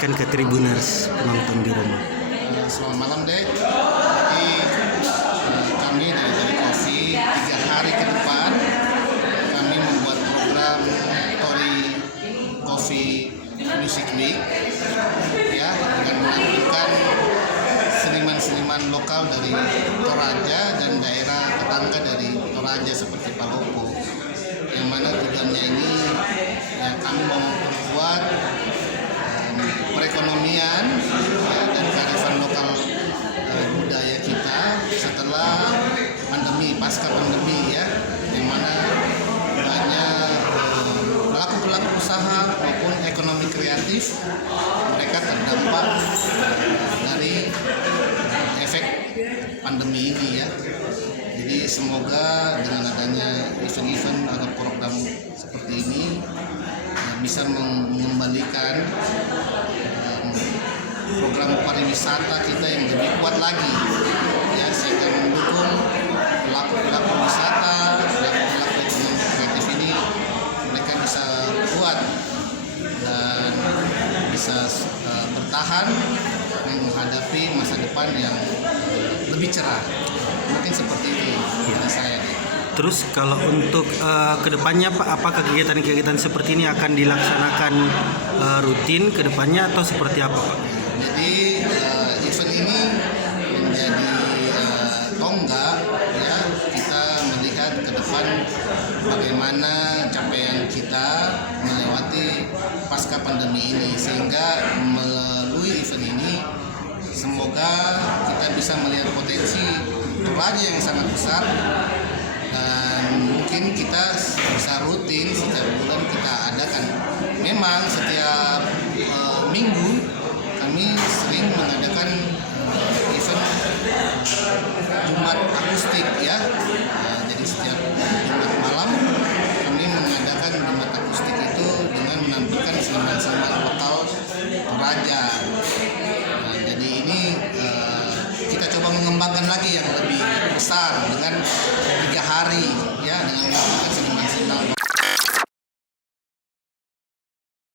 jelaskan ke Tribuners penonton di rumah. Selamat malam Dek. Jadi kami dari Coffee 3 hari ke depan kami membuat program Tori Coffee Music Week ya, dengan menampilkan seniman-seniman lokal dari Toraja dan daerah tetangga dari Toraja seperti Palopo, yang mana tujuannya ini ya, kami mau memperkuat perekonomian ya, dan kearifan lokal budaya kita setelah pandemi, pasca pandemi ya, yang mana banyak pelaku-pelaku usaha maupun ekonomi kreatif mereka terdampak dari efek pandemi ini ya. Jadi semoga dengan adanya event-event atau program seperti ini bisa mengembalikan program pariwisata kita yang lebih kuat lagi ya, sehingga mendukung pelaku-pelaku wisata, pelaku-pelaku ekonomi kreatif ini mereka bisa kuat dan bisa bertahan menghadapi masa depan yang lebih cerah. Mungkin seperti itu dari saya. Terus kalau untuk kedepannya Pak, apakah kegiatan-kegiatan seperti ini akan dilaksanakan rutin kedepannya atau seperti apa Pak? Jadi event ini menjadi tonggak ya, kita melihat ke depan bagaimana capaian kita melewati pasca pandemi ini, sehingga melalui event ini semoga kita bisa melihat potensi Toraja yang sangat besar, dan mungkin kita bisa rutin setiap bulan kita adakan. Memang setiap minggu kami sering mengadakan event Jumat akustik ya. Jadi setiap Jumat malam kami mengadakan Jumat akustik itu dengan menampilkan seniman-seniman lokal Toraja. Jadi ini kita coba mengembangkan lagi yang lebih besar dengan 3 hari ya, dengan menggunakan